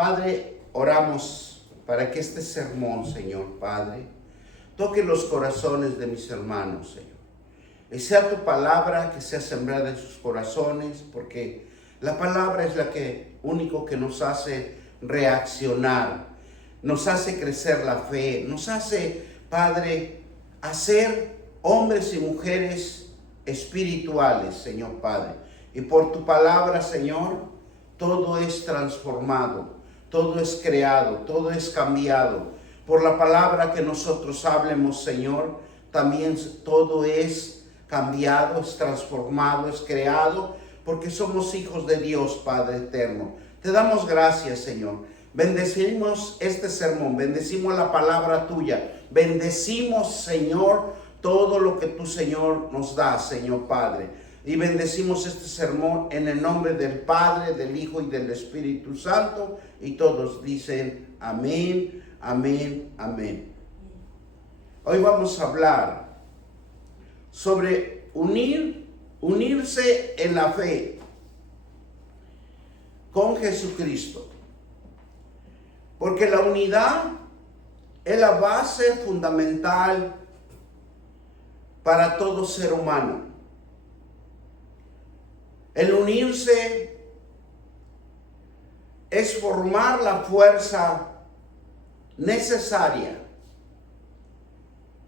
Padre, oramos para que este sermón, Señor Padre, toque los corazones de mis hermanos, Señor. Y sea tu palabra que sea sembrada en sus corazones, porque la palabra es la que único que nos hace reaccionar, nos hace crecer la fe, nos hace, Padre, hacer hombres y mujeres espirituales, Señor Padre. Y por tu palabra, Señor, todo es transformado, todo es creado, todo es cambiado. Por la palabra que nosotros hablemos, Señor, también todo es cambiado, es transformado, es creado, porque somos hijos de Dios, Padre eterno. Te damos gracias, Señor. Bendecimos este sermón, bendecimos la palabra tuya, bendecimos, Señor, todo lo que tú, Señor, nos da, Señor Padre. Y bendecimos este sermón en el nombre del Padre, del Hijo y del Espíritu Santo. Y todos dicen amén, amén, amén. Hoy vamos a hablar sobre unirse en la fe con Jesucristo. Porque la unidad es la base fundamental para todo ser humano. El unirse es formar la fuerza necesaria.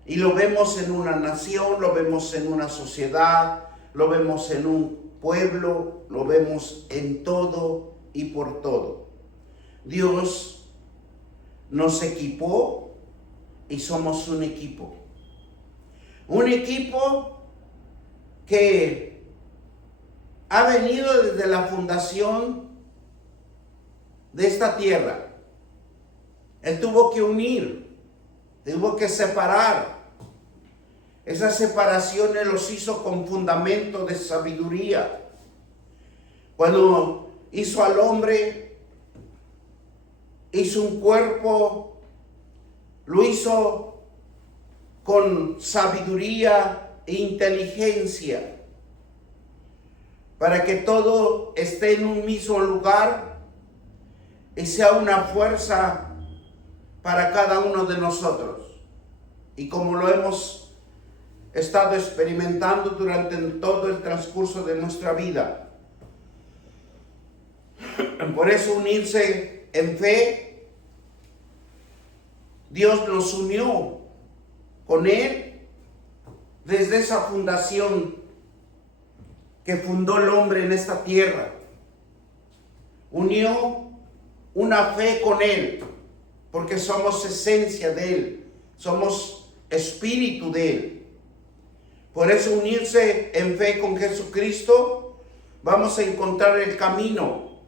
Y lo vemos en una nación, lo vemos en una sociedad, lo vemos en un pueblo, lo vemos en todo y por todo. Dios nos equipó y somos un equipo. Un equipo que ha venido desde la fundación de esta tierra. Él tuvo que unir, tuvo que separar. Esas separaciones los hizo con fundamento de sabiduría. Cuando hizo al hombre, hizo un cuerpo, lo hizo con sabiduría e inteligencia, para que todo esté en un mismo lugar y sea una fuerza para cada uno de nosotros. Y como lo hemos estado experimentando durante todo el transcurso de nuestra vida. Por eso unirse en fe, Dios nos unió con Él desde esa fundación que fundó el hombre en esta tierra. Unió una fe con Él, porque somos esencia de Él, somos espíritu de Él. Por eso unirse en fe con Jesucristo, vamos a encontrar el camino,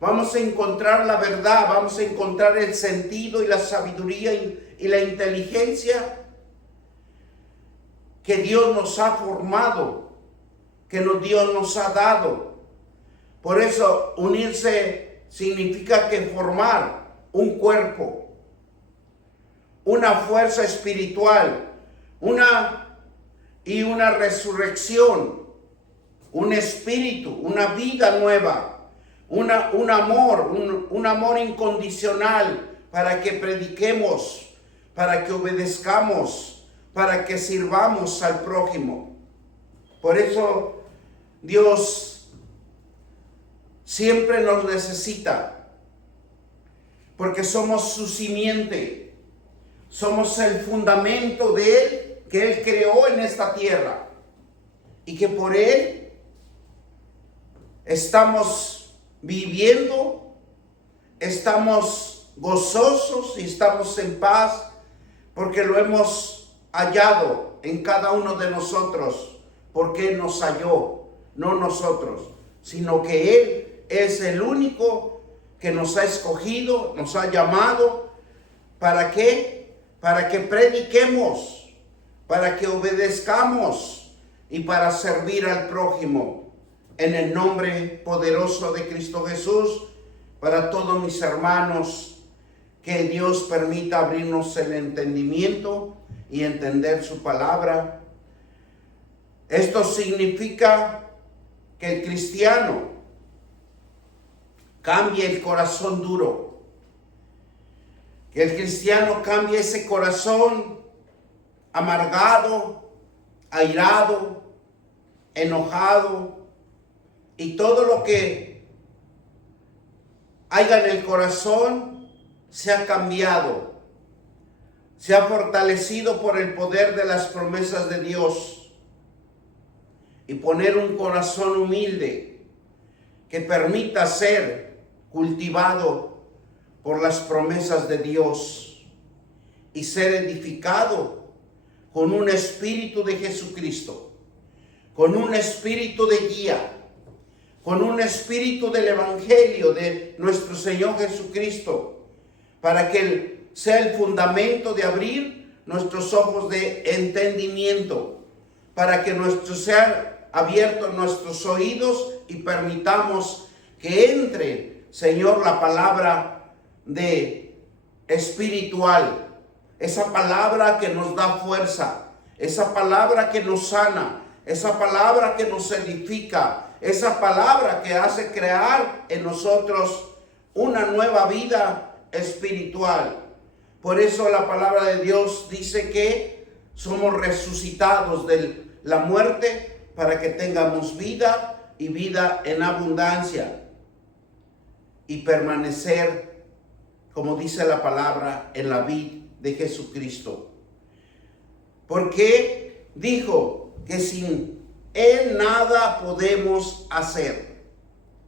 vamos a encontrar la verdad, vamos a encontrar el sentido y la sabiduría y la inteligencia que Dios nos ha formado, que Dios nos ha dado. Por eso unirse significa que formar un cuerpo, una fuerza espiritual, una resurrección, un espíritu, una vida nueva, un amor incondicional para que prediquemos, para que obedezcamos, para que sirvamos al prójimo. Por eso Dios siempre nos necesita, porque somos su simiente, somos el fundamento de Él, que Él creó en esta tierra, y que por Él estamos viviendo, estamos gozosos y estamos en paz, porque lo hemos hallado en cada uno de nosotros, porque Él nos halló, no nosotros, sino que Él es el único que nos ha escogido, nos ha llamado. ¿Para qué? Para que prediquemos, para que obedezcamos y para servir al prójimo. En el nombre poderoso de Cristo Jesús, para todos mis hermanos, que Dios permita abrirnos el entendimiento y entender su palabra. Esto significa que el cristiano cambie el corazón duro. Que el cristiano cambie ese corazón amargado, airado, enojado y todo lo que haya en el corazón se ha cambiado, se ha fortalecido por el poder de las promesas de Dios y poner un corazón humilde que permita ser cultivado por las promesas de Dios y ser edificado con un espíritu de Jesucristo, con un espíritu de guía, con un espíritu del Evangelio de nuestro Señor Jesucristo, para que Él sea el fundamento de abrir nuestros ojos de entendimiento, para que sean abiertos nuestros oídos y permitamos que entre, Señor, la palabra de espiritual, esa palabra que nos da fuerza, esa palabra que nos sana, esa palabra que nos edifica, esa palabra que hace crear en nosotros una nueva vida espiritual. Por eso la palabra de Dios dice que somos resucitados de la muerte para que tengamos vida y vida en abundancia y permanecer, como dice la palabra, en la vid de Jesucristo. Porque dijo que sin Él nada podemos hacer.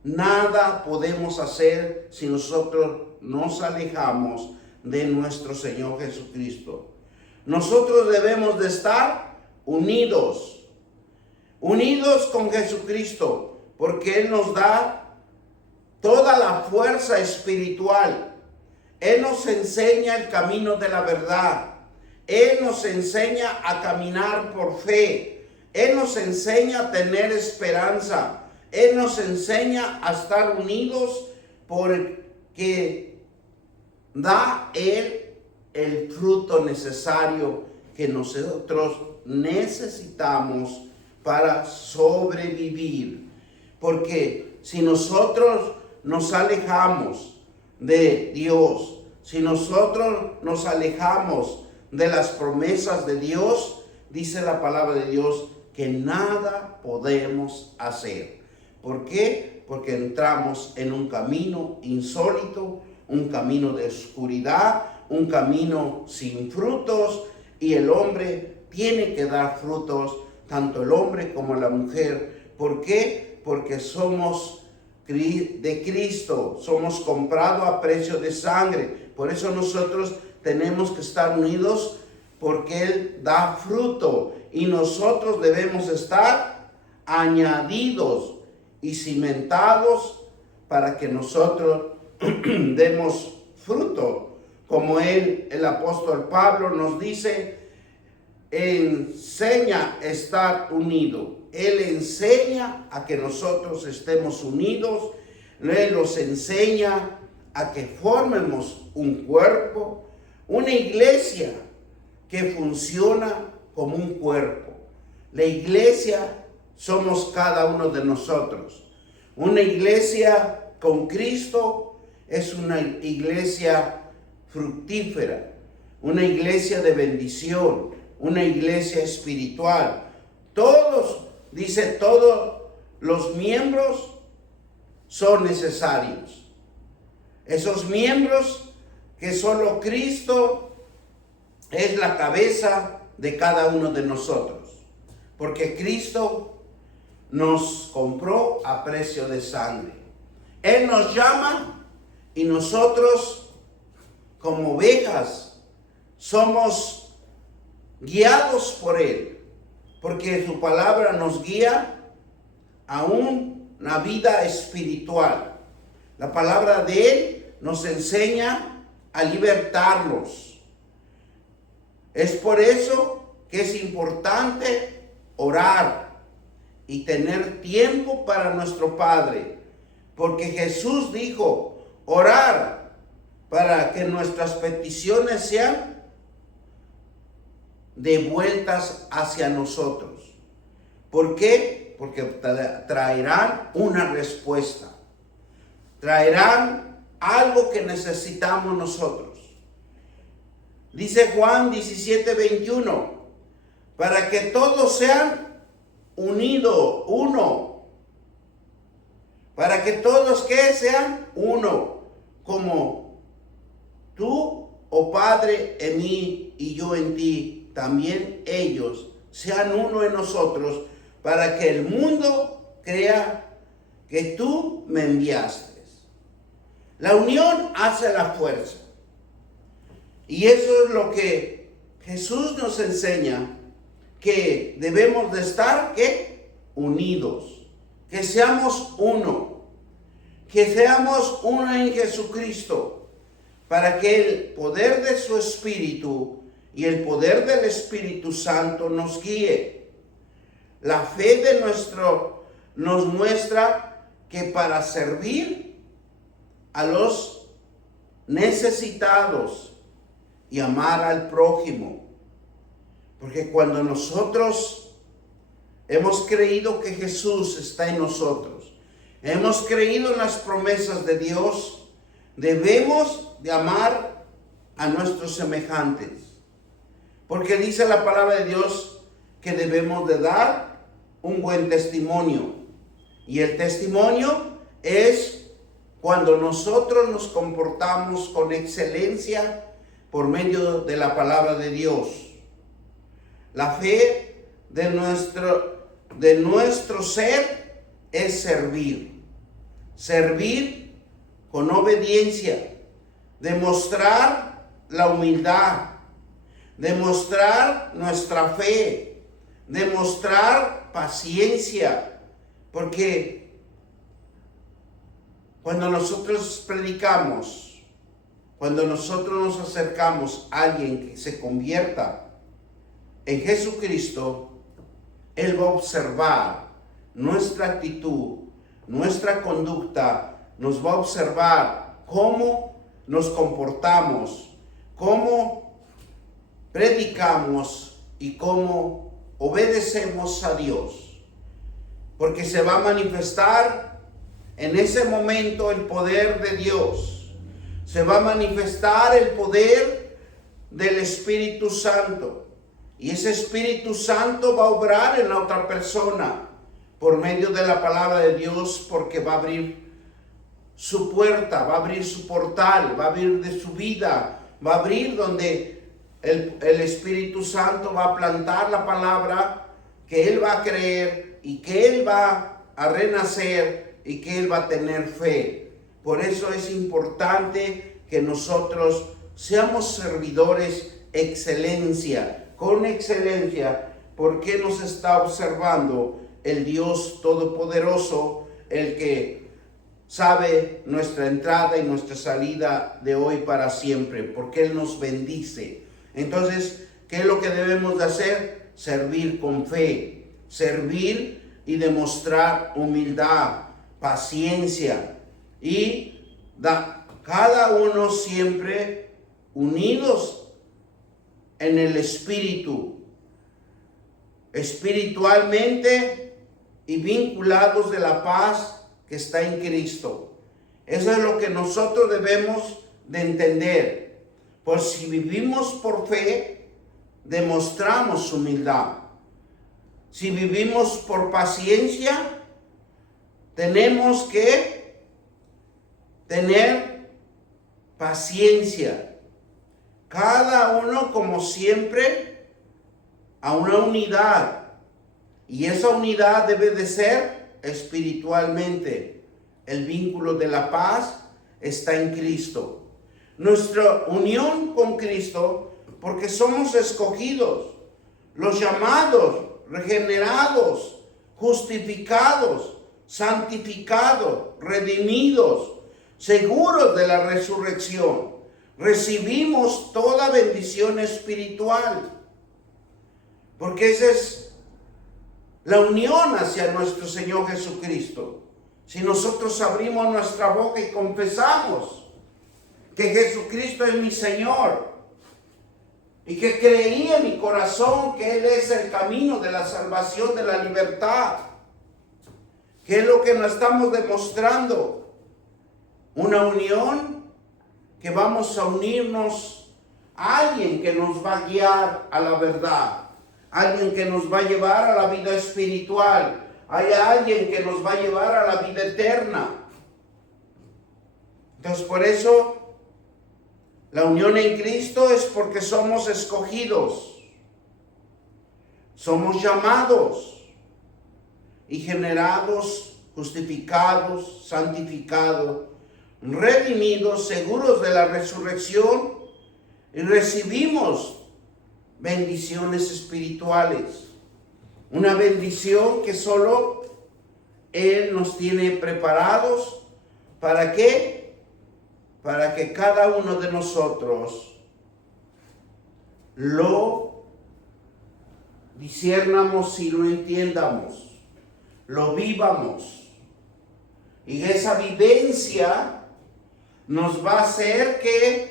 Nada podemos hacer si nosotros nos alejamos de nuestro Señor Jesucristo. Nosotros debemos de estar unidos con Jesucristo, porque Él nos da toda la fuerza espiritual. Él nos enseña el camino de la verdad. Él nos enseña a caminar por fe. Él nos enseña a tener esperanza. Él nos enseña a estar unidos porque da Él el fruto necesario que nosotros necesitamos para sobrevivir. Porque si nosotros nos alejamos de Dios, si nosotros nos alejamos de las promesas de Dios, dice la palabra de Dios que nada podemos hacer. ¿Por qué? Porque entramos en un camino insólito, un camino de oscuridad, un camino sin frutos, y el hombre tiene que dar frutos, tanto el hombre como la mujer. ¿Por qué? Porque somos de Cristo, somos comprados a precio de sangre. Por eso nosotros tenemos que estar unidos, porque Él da fruto y nosotros debemos estar añadidos y cimentados para que nosotros demos fruto. Como el apóstol Pablo nos dice, enseña a estar unido. Él enseña a que nosotros estemos unidos. Él nos enseña a que formemos un cuerpo, una iglesia que funciona como un cuerpo. La iglesia somos cada uno de nosotros. Una iglesia con Cristo es una iglesia fructífera, una iglesia de bendición, una iglesia espiritual. Todos los miembros son necesarios. Esos miembros que solo Cristo es la cabeza de cada uno de nosotros. Porque Cristo nos compró a precio de sangre. Él nos llama y nosotros, como ovejas, somos guiados por Él. Porque su palabra nos guía a una vida espiritual. La palabra de Él nos enseña a libertarnos. Es por eso que es importante orar y tener tiempo para nuestro Padre. Porque Jesús dijo, orar para que nuestras peticiones sean devueltas hacia nosotros. ¿Por qué? Porque traerán una respuesta. traerán algo que necesitamos nosotros. Dice Juan 17:21, para que todos sean unidos, uno. Para que todos que sean uno, como tú, oh Padre, en mí y yo en ti, también ellos sean uno en nosotros, para que el mundo crea que tú me enviaste. La unión hace la fuerza. Y eso es lo que Jesús nos enseña, que debemos de estar, ¿qué? Unidos. Que seamos uno. Que seamos uno en Jesucristo, para que el poder de su Espíritu y el poder del Espíritu Santo nos guíe. La fe de nos muestra que para servir a los necesitados y amar al prójimo, porque cuando nosotros hemos creído que Jesús está en nosotros, hemos creído en las promesas de Dios, debemos de amar a nuestros semejantes, porque dice la palabra de Dios que debemos de dar un buen testimonio, y el testimonio es cuando nosotros nos comportamos con excelencia por medio de la palabra de Dios. La fe de nuestro ser es servir. Servir con obediencia, demostrar la humildad, demostrar nuestra fe, demostrar paciencia, porque cuando nosotros predicamos, cuando nosotros nos acercamos a alguien que se convierta en Jesucristo, Él va a observar nuestra actitud, nuestra conducta, nos va a observar cómo nos comportamos, cómo predicamos y cómo obedecemos a Dios. Porque se va a manifestar en ese momento el poder de Dios. Se va a manifestar el poder del Espíritu Santo. Y ese Espíritu Santo va a obrar en la otra persona por medio de la palabra de Dios, porque va a abrir su puerta, va a abrir su portal, va a abrir de su vida, va a abrir donde el Espíritu Santo va a plantar la palabra que él va a creer y que él va a renacer y que él va a tener fe. Por eso es importante que nosotros seamos servidores con excelencia, porque nos está observando el Dios Todopoderoso, el que sabe nuestra entrada y nuestra salida de hoy para siempre, porque Él nos bendice. Entonces, ¿qué es lo que debemos de hacer? Servir con fe, servir y demostrar humildad, paciencia, y cada uno siempre unidos en el Espíritu, espiritualmente y vinculados de la paz que está en Cristo. Eso es lo que nosotros debemos de entender. Pues si vivimos por fe, demostramos humildad. Si vivimos por paciencia, tenemos que tener paciencia. Cada uno, como siempre, a una unidad. Y esa unidad debe de ser espiritualmente. El vínculo de la paz está en Cristo. Nuestra unión con Cristo, porque somos escogidos, los llamados, regenerados, justificados, santificados, redimidos, seguros de la resurrección. Recibimos toda bendición espiritual, porque esa es la unión hacia nuestro Señor Jesucristo. Si nosotros abrimos nuestra boca y confesamos que Jesucristo es mi Señor y que creí en mi corazón que Él es el camino de la salvación, de la libertad, que es lo que nos estamos demostrando, una unión que vamos a unirnos a alguien que nos va a guiar a la verdad, alguien que nos va a llevar a la vida espiritual, hay alguien que nos va a llevar a la vida eterna. Entonces, por eso la unión en Cristo es porque somos escogidos, somos llamados y generados, justificados, santificados, redimidos, seguros de la resurrección, y recibimos bendiciones espirituales. Una bendición que solo Él nos tiene preparados. ¿Para qué? Para que cada uno de nosotros lo disciernamos y lo entiendamos, lo vivamos. Y esa vivencia nos va a hacer que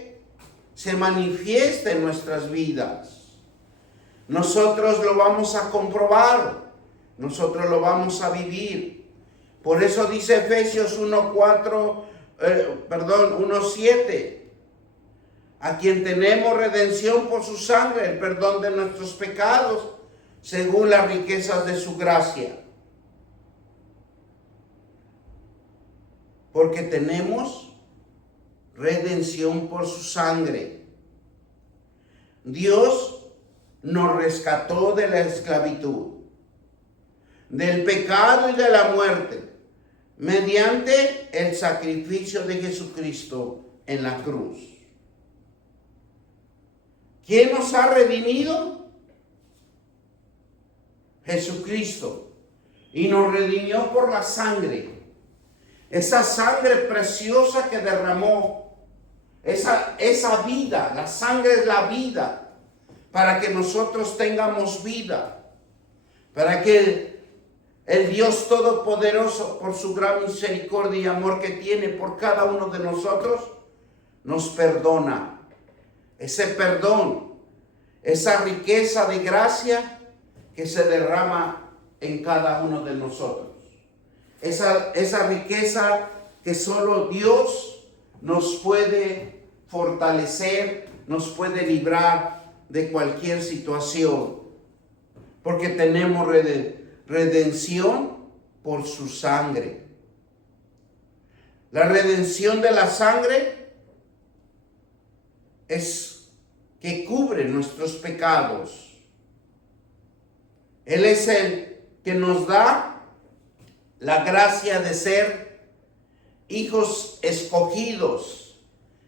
se manifieste en nuestras vidas. Nosotros lo vamos a comprobar, nosotros lo vamos a vivir. Por eso dice Efesios 1:7, a quien tenemos redención por su sangre, el perdón de nuestros pecados, según las riquezas de su gracia. Porque tenemos redención por su sangre. Dios nos rescató de la esclavitud, del pecado y de la muerte, mediante el sacrificio de Jesucristo en la cruz. ¿Quién nos ha redimido? Jesucristo. Y nos redimió por la sangre. Esa sangre preciosa que derramó. Esa vida. La sangre es la vida. Para que nosotros tengamos vida. Para que el Dios Todopoderoso, por su gran misericordia y amor que tiene por cada uno de nosotros, nos perdona. Ese perdón, esa riqueza de gracia que se derrama en cada uno de nosotros. Esa riqueza que solo Dios nos puede fortalecer, nos puede librar de cualquier situación. Porque tenemos redención por su sangre. La redención de la sangre es que cubre nuestros pecados. Él es el que nos da la gracia de ser hijos escogidos,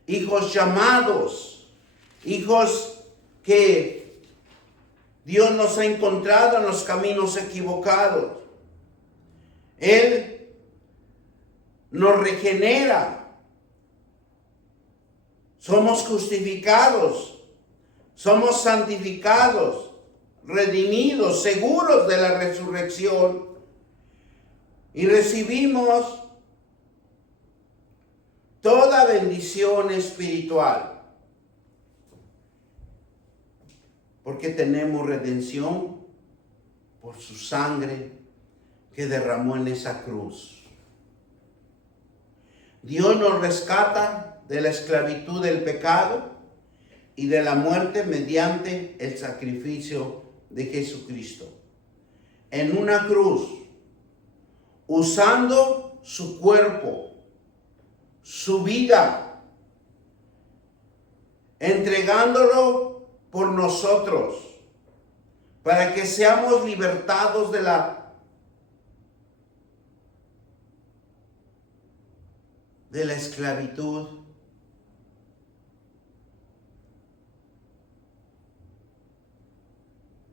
hijos llamados, hijos que Dios nos ha encontrado en los caminos equivocados. Él nos regenera. Somos justificados, somos santificados, redimidos, seguros de la resurrección, y recibimos toda bendición espiritual. Porque tenemos redención por su sangre que derramó en esa cruz. Dios nos rescata de la esclavitud del pecado y de la muerte mediante el sacrificio de Jesucristo. En una cruz, usando su cuerpo, su vida, entregándolo por nosotros, para que seamos libertados de la esclavitud.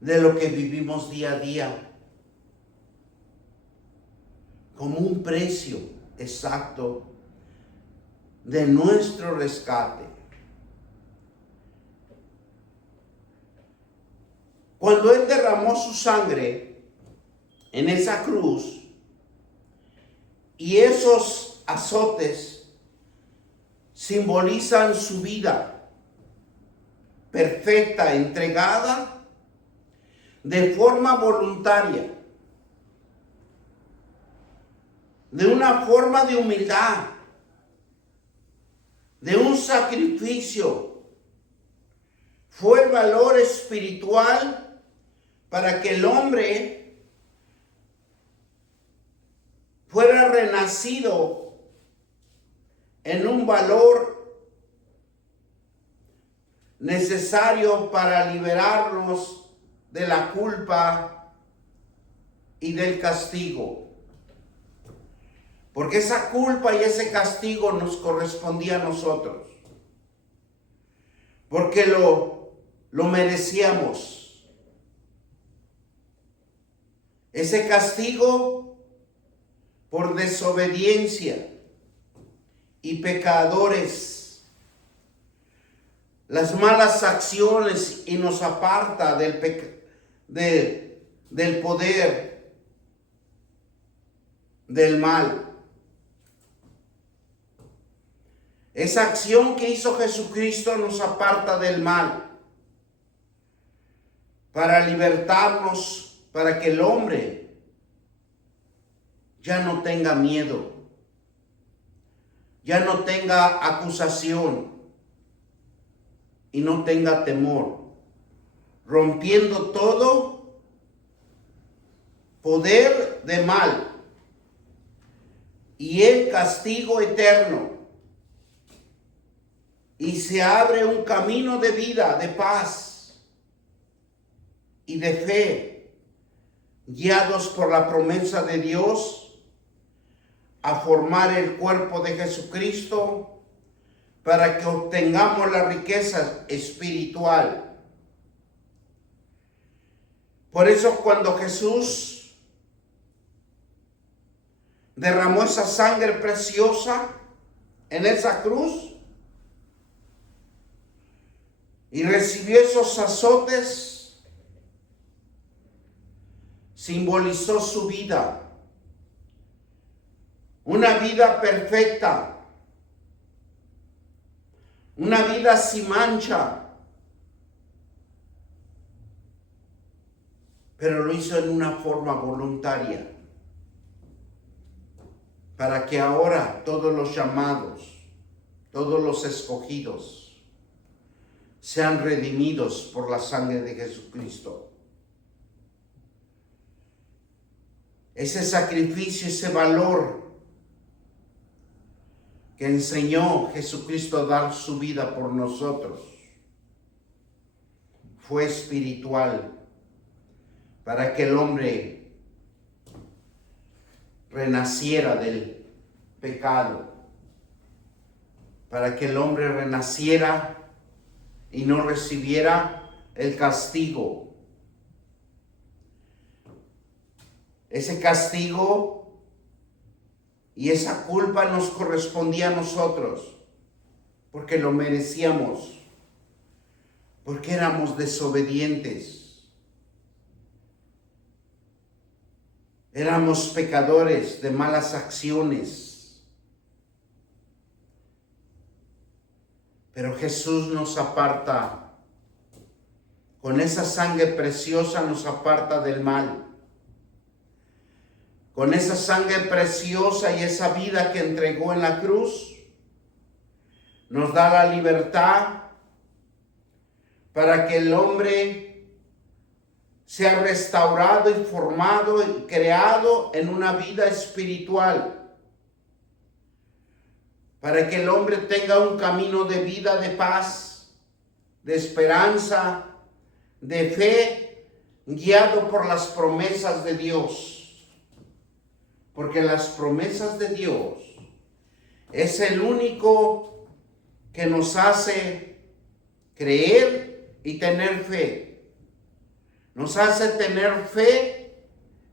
De lo que vivimos día a día, como un precio exacto de nuestro rescate. Cuando Él derramó su sangre en esa cruz y esos azotes simbolizan su vida perfecta, entregada de forma voluntaria, de una forma de humildad, de un sacrificio. Fue el valor espiritual para que el hombre fuera renacido en un valor necesario para liberarnos de la culpa y del castigo. Porque esa culpa y ese castigo nos correspondía a nosotros. Porque lo merecíamos. Ese castigo por desobediencia y pecadores, las malas acciones, y nos aparta del poder del mal. Esa acción que hizo Jesucristo nos aparta del mal para libertarnos, para que el hombre ya no tenga miedo, ya no tenga acusación y no tenga temor, rompiendo todo poder de mal y el castigo eterno. Y se abre un camino de vida, de paz y de fe, guiados por la promesa de Dios, a formar el cuerpo de Jesucristo para que obtengamos la riqueza espiritual. Por eso cuando Jesús derramó esa sangre preciosa en esa cruz y recibió esos azotes, simbolizó su vida, una vida perfecta, una vida sin mancha, pero lo hizo en una forma voluntaria, para que ahora todos los llamados, todos los escogidos, sean redimidos por la sangre de Jesucristo. Ese sacrificio, ese valor que enseñó Jesucristo a dar su vida por nosotros, fue espiritual, para que el hombre renaciera del pecado, para que el hombre renaciera y no recibiera el castigo. Ese castigo y esa culpa nos correspondía a nosotros, porque lo merecíamos, porque éramos desobedientes, éramos pecadores de malas acciones. Pero Jesús nos aparta, con esa sangre preciosa nos aparta del mal. Con esa sangre preciosa y esa vida que entregó en la cruz, nos da la libertad para que el hombre sea restaurado y formado y creado en una vida espiritual. Para que el hombre tenga un camino de vida, de paz, de esperanza, de fe, guiado por las promesas de Dios. Porque las promesas de Dios es el único que nos hace creer y tener fe. Nos hace tener fe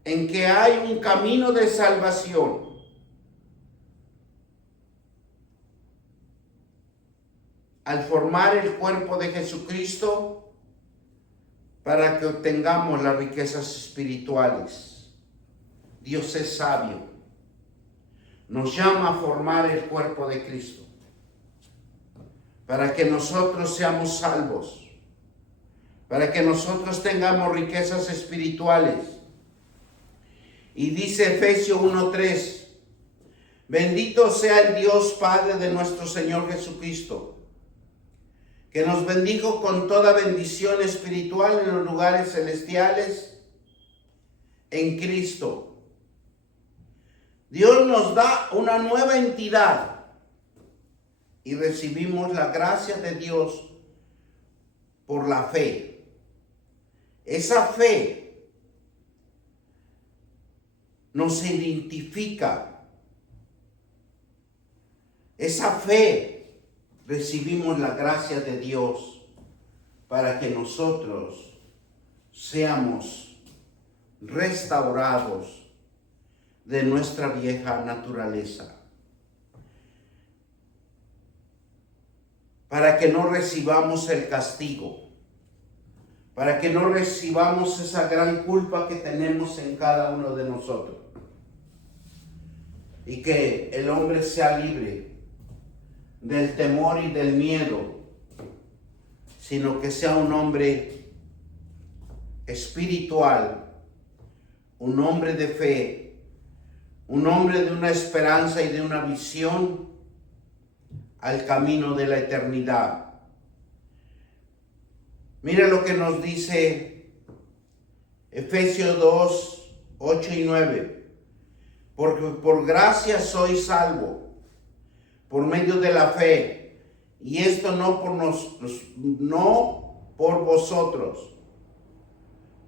en que hay un camino de salvación. Al formar el cuerpo de Jesucristo, para que obtengamos las riquezas espirituales. Dios es sabio. Nos llama a formar el cuerpo de Cristo, para que nosotros seamos salvos, para que nosotros tengamos riquezas espirituales. Y dice Efesios 1:3, Bendito sea el Dios Padre de nuestro Señor Jesucristo, que nos bendijo con toda bendición espiritual en los lugares celestiales en Cristo. Dios nos da una nueva entidad y recibimos la gracia de Dios por la fe. Esa fe nos identifica. Esa fe recibimos la gracia de Dios para que nosotros seamos restaurados de nuestra vieja naturaleza. Para que no recibamos el castigo, para que no recibamos esa gran culpa que tenemos en cada uno de nosotros, y que el hombre sea libre del temor y del miedo, sino que sea un hombre espiritual, un hombre de fe, un hombre de una esperanza y de una visión al camino de la eternidad. Mire lo que nos dice Efesios 2, 8 y 9. Porque por gracia sois salvo, por medio de la fe, y esto no por vosotros,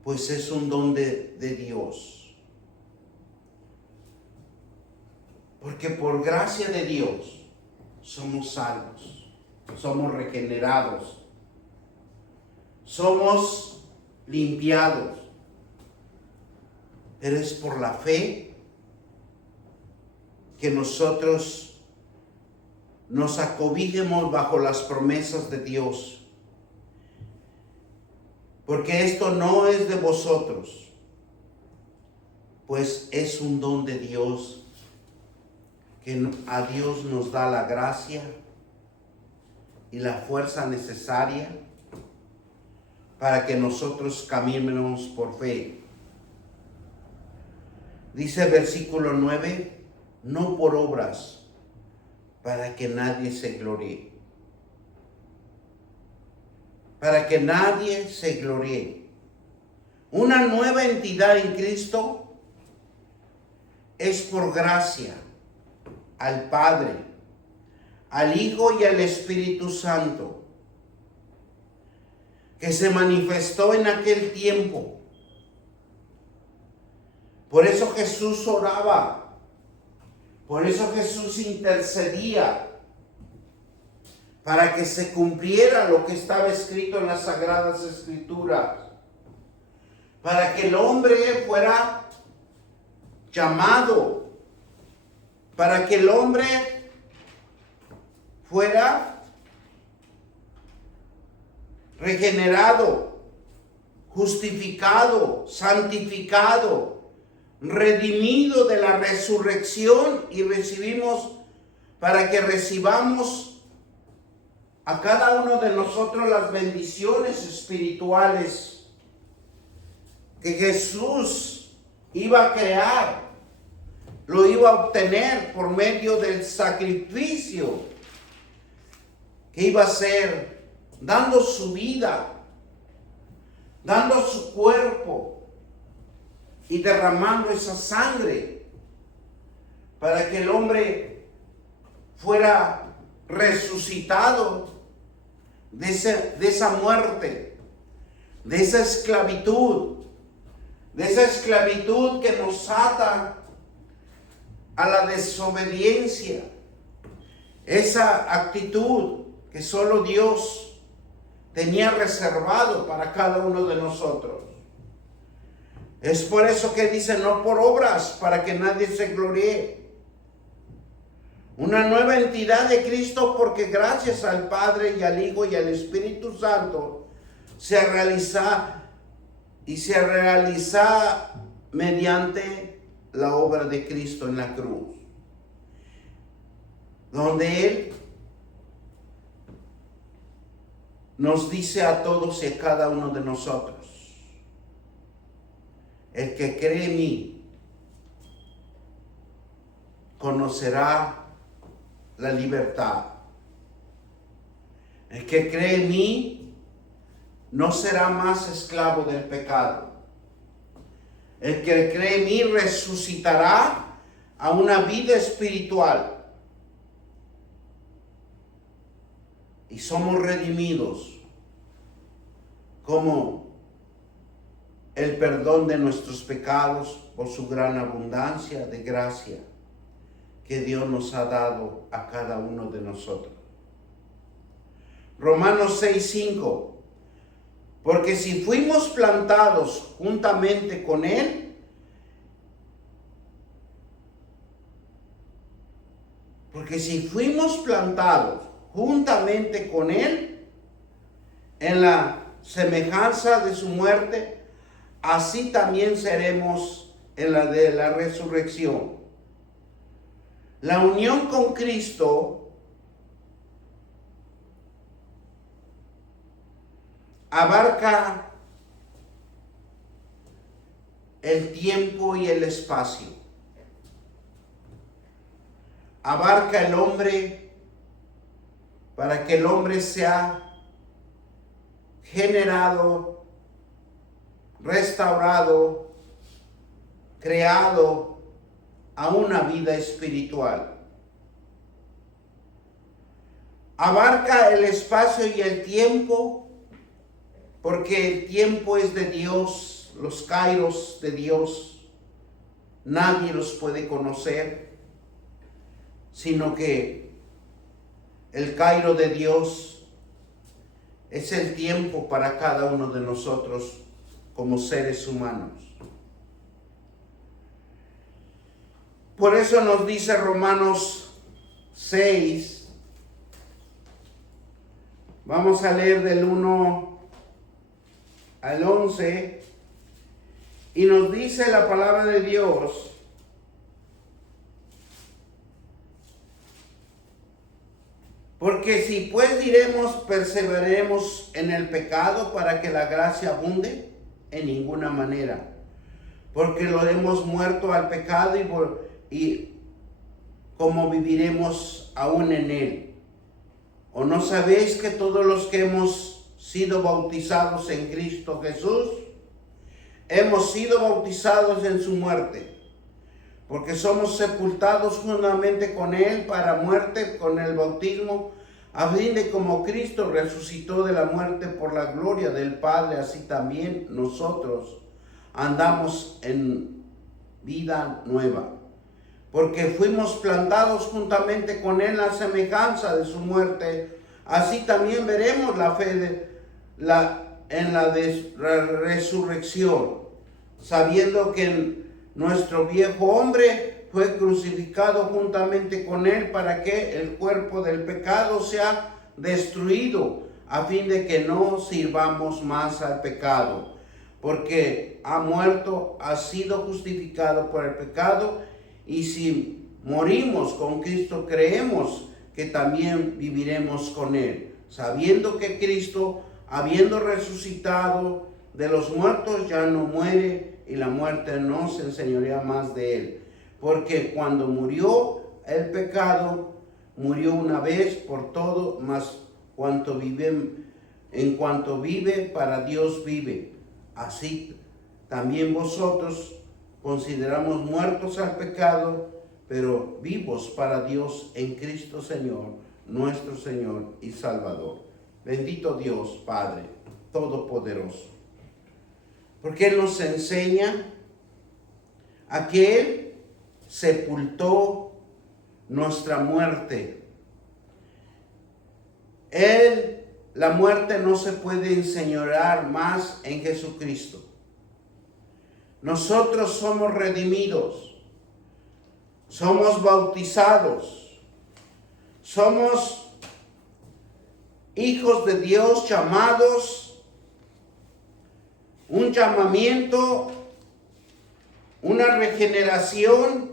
pues es un don de Dios. Porque por gracia de Dios somos salvos, somos regenerados, somos limpiados, pero es por la fe que nosotros nos acobijemos bajo las promesas de Dios. Porque esto no es de vosotros, pues es un don de Dios, que a Dios nos da la gracia y la fuerza necesaria para que nosotros caminemos por fe. Dice el versículo 9, no por obras, para que nadie se gloríe. Para que nadie se gloríe. Una nueva entidad en Cristo es por gracia al Padre, al Hijo y al Espíritu Santo, que se manifestó en aquel tiempo. Por eso Jesús oraba. Por eso Jesús intercedía para que se cumpliera lo que estaba escrito en las Sagradas Escrituras, para que el hombre fuera llamado, para que el hombre fuera regenerado, justificado, santificado, redimido de la resurrección, y para que recibamos a cada uno de nosotros las bendiciones espirituales que Jesús iba a crear, lo iba a obtener por medio del sacrificio que iba a hacer, dando su vida, dando su cuerpo y derramando esa sangre para que el hombre fuera resucitado de esa muerte, de esa esclavitud que nos ata a la desobediencia, esa actitud que solo Dios tenía reservado para cada uno de nosotros. Es por eso que dice, no por obras, para que nadie se gloríe. Una nueva entidad de Cristo, porque gracias al Padre y al Hijo y al Espíritu Santo se realiza mediante la obra de Cristo en la cruz, donde Él nos dice a todos y a cada uno de nosotros: el que cree en mí, conocerá la libertad. El que cree en mí no será más esclavo del pecado. El que cree en mí resucitará a una vida espiritual. Y somos redimidos como el perdón de nuestros pecados por su gran abundancia de gracia que Dios nos ha dado a cada uno de nosotros. Romanos 6:5. Porque si fuimos plantados juntamente con Él, en la semejanza de su muerte, así también seremos en la de la resurrección. La unión con Cristo abarca el tiempo y el espacio. Abarca el hombre para que el hombre sea generado, restaurado, creado a una vida espiritual. Abarca el espacio y el tiempo, porque el tiempo es de Dios, los kairos de Dios, nadie los puede conocer, sino que el kairo de Dios es el tiempo para cada uno de nosotros como seres humanos. Por eso nos dice Romanos 6, vamos a leer del 1 al 11, y nos dice la palabra de Dios: porque si pues diremos perseveremos en el pecado para que la gracia abunde, en ninguna manera, porque lo hemos muerto al pecado y cómo viviremos aún en él. ¿O no sabéis que todos los que hemos sido bautizados en Cristo Jesús, hemos sido bautizados en su muerte? Porque somos sepultados juntamente con Él para muerte con el bautismo, a fin de como Cristo resucitó de la muerte por la gloria del Padre, así también nosotros andamos en vida nueva. Porque fuimos plantados juntamente con Él en la semejanza de su muerte, así también veremos la fe en la resurrección, sabiendo que nuestro viejo hombre fue crucificado juntamente con Él para que el cuerpo del pecado sea destruido, a fin de que no sirvamos más al pecado, porque ha muerto, ha sido justificado por el pecado. Y si morimos con Cristo, creemos que también viviremos con Él, sabiendo que Cristo, habiendo resucitado de los muertos, ya no muere, y la muerte no se enseñorea más de Él. Porque cuando murió el pecado, murió una vez por todo, mas en cuanto vive, para Dios vive. Así también vosotros consideramos muertos al pecado, pero vivos para Dios en Cristo Señor, nuestro Señor y Salvador. Bendito Dios, Padre Todopoderoso, porque Él nos enseña a que Él sepultó nuestra muerte. La muerte no se puede enseñorear más en Jesucristo. Nosotros somos redimidos, somos bautizados, somos hijos de Dios llamados, un llamamiento, una regeneración,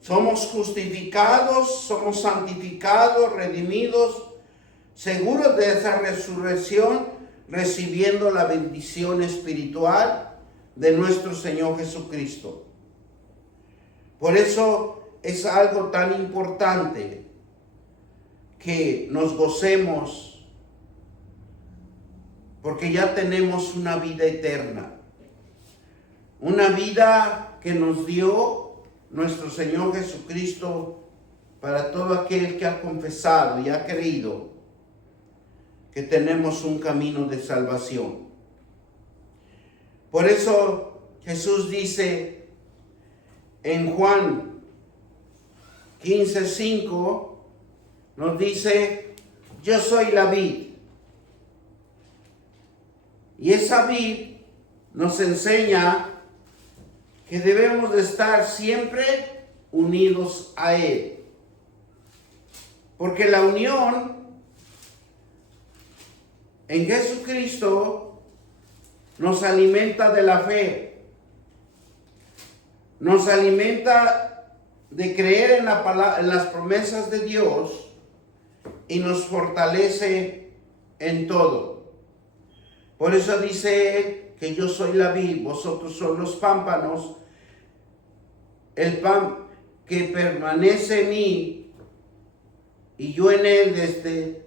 somos justificados, somos santificados, redimidos, seguros de esa resurrección, recibiendo la bendición espiritual de nuestro Señor Jesucristo. Por eso es algo tan importante que nos gocemos porque ya tenemos una vida eterna. Una vida que nos dio nuestro Señor Jesucristo para todo aquel que ha confesado y ha creído que tenemos un camino de salvación. Por eso Jesús dice en Juan 15:5, nos dice: yo soy la vid. Y esa vid nos enseña que debemos de estar siempre unidos a Él. Porque la unión en Jesucristo nos alimenta de la fe, nos alimenta de creer en las promesas de Dios y nos fortalece en todo. Por eso dice Él que yo soy la vid, vosotros sois los pámpanos. El pan que permanece en mí y yo en él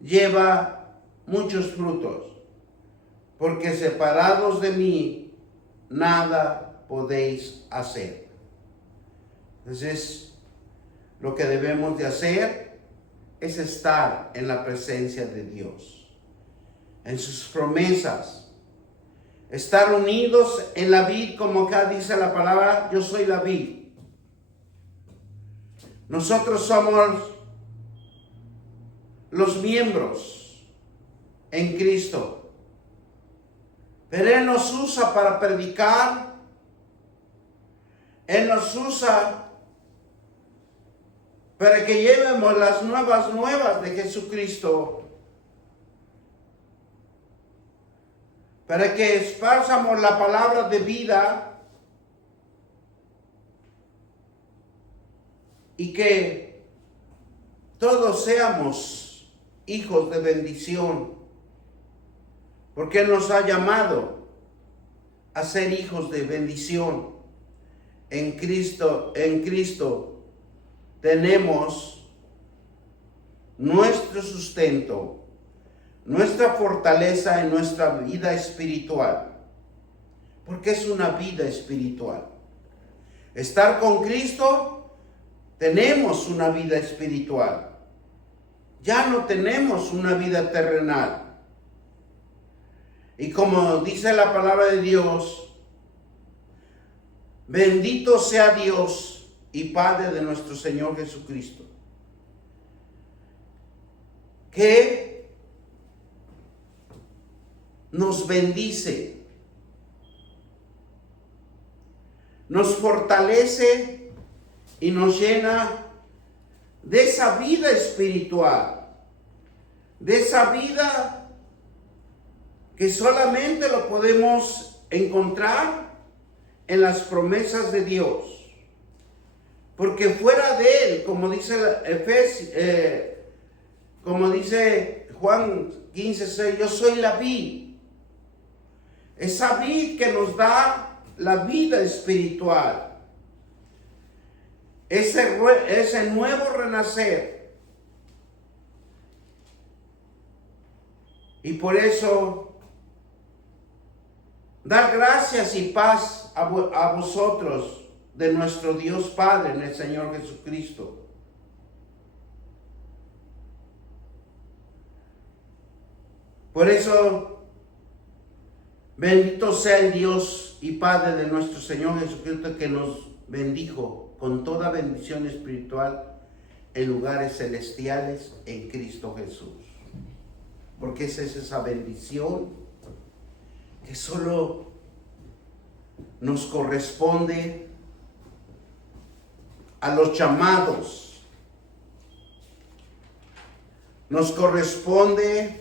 lleva muchos frutos, porque separados de mí nada podéis hacer. Entonces, lo que debemos de hacer es estar en la presencia de Dios, en sus promesas, estar unidos en la vid, como acá dice la palabra: yo soy la vid. Nosotros somos los miembros en Cristo, pero Él nos usa para predicar, Él nos usa para que llevemos las nuevas de Jesucristo, para que esparzamos la palabra de vida y que todos seamos hijos de bendición, porque Él nos ha llamado a ser hijos de bendición. En Cristo tenemos nuestro sustento, nuestra fortaleza en nuestra vida espiritual, porque es una vida espiritual. Estar con Cristo, tenemos una vida espiritual. Ya no tenemos una vida terrenal. Y como dice la palabra de Dios, bendito sea Dios y Padre de nuestro Señor Jesucristo, que nos bendice, nos fortalece y nos llena de esa vida espiritual, de esa vida que solamente lo podemos encontrar en las promesas de Dios. Porque fuera de Él, como dice Juan 15:6, yo soy la vid. Esa vid que nos da la vida espiritual, ese nuevo renacer. Y por eso, dar gracias y paz a vosotros de nuestro Dios Padre en el Señor Jesucristo. Por eso, bendito sea el Dios y Padre de nuestro Señor Jesucristo, que nos bendijo con toda bendición espiritual en lugares celestiales en Cristo Jesús. Porque esa es esa bendición que solo nos corresponde a los llamados. Nos corresponde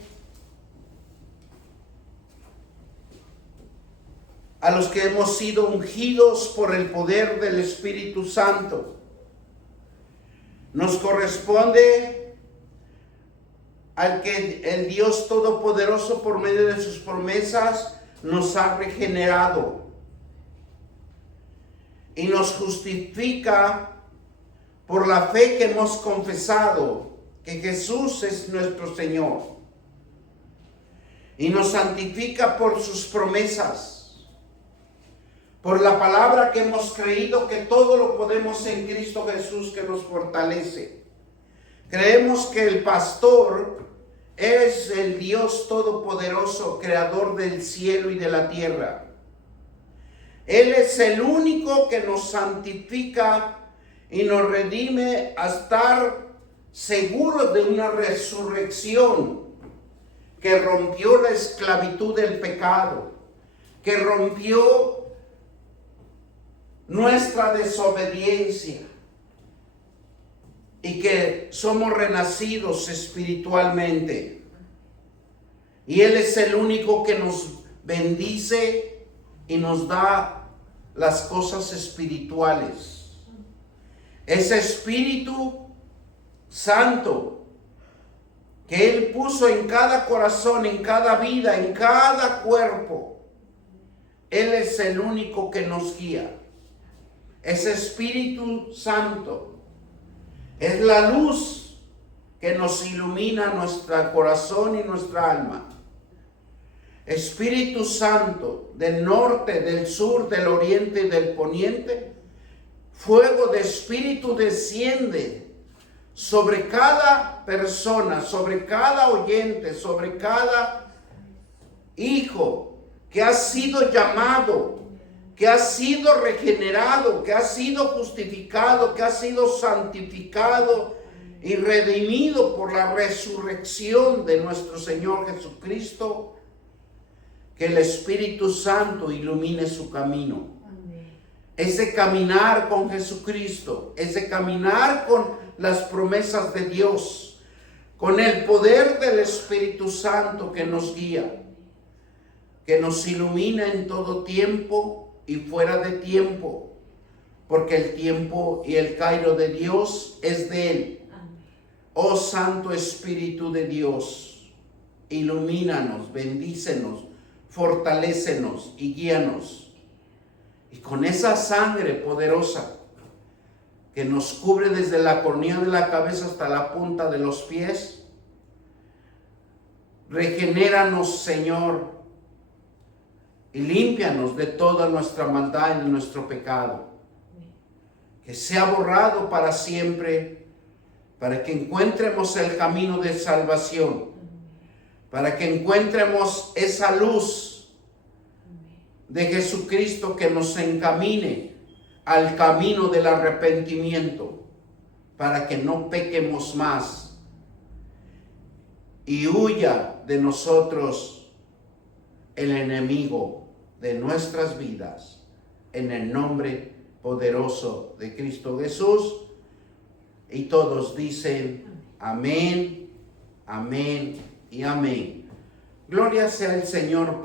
a los que hemos sido ungidos por el poder del Espíritu Santo. Nos corresponde al que el Dios Todopoderoso, por medio de sus promesas, nos ha regenerado y nos justifica por la fe que hemos confesado que Jesús es nuestro Señor. Y nos santifica por sus promesas, por la palabra que hemos creído que todo lo podemos en Cristo Jesús que nos fortalece. Creemos que el pastor es el Dios todopoderoso, creador del cielo y de la tierra. Él es el único que nos santifica y nos redime a estar seguros de una resurrección que rompió la esclavitud del pecado, que rompió nuestra desobediencia y que somos renacidos espiritualmente. Y Él es el único que nos bendice y nos da las cosas espirituales. Ese Espíritu Santo que Él puso en cada corazón, en cada vida, en cada cuerpo, Él es el único que nos guía. Ese Espíritu Santo es la luz que nos ilumina nuestro corazón y nuestra alma. Espíritu Santo, del norte, del sur, del oriente y del poniente, fuego de Espíritu desciende sobre cada persona, sobre cada oyente, sobre cada hijo que ha sido llamado, que ha sido regenerado, que ha sido justificado, que ha sido santificado y redimido por la resurrección de nuestro Señor Jesucristo. Que el Espíritu Santo ilumine su camino. Ese caminar con Jesucristo, ese caminar con las promesas de Dios, con el poder del Espíritu Santo que nos guía, que nos ilumina en todo tiempo y fuera de tiempo, porque el tiempo y el cairo de Dios es de Él. Oh Santo Espíritu de Dios, ilumínanos, bendícenos, fortalécenos y guíanos. Y con esa sangre poderosa que nos cubre desde la cornea de la cabeza hasta la punta de los pies, regenéranos, Señor, y límpianos de toda nuestra maldad y de nuestro pecado. Que sea borrado para siempre, para que encuentremos el camino de salvación, para que encuentremos esa luz de Jesucristo que nos encamine al camino del arrepentimiento, para que no pequemos más y huya de nosotros el enemigo de nuestras vidas, en el nombre poderoso de Cristo Jesús. Y todos dicen amén, amén y amén. Gloria sea el Señor Padre.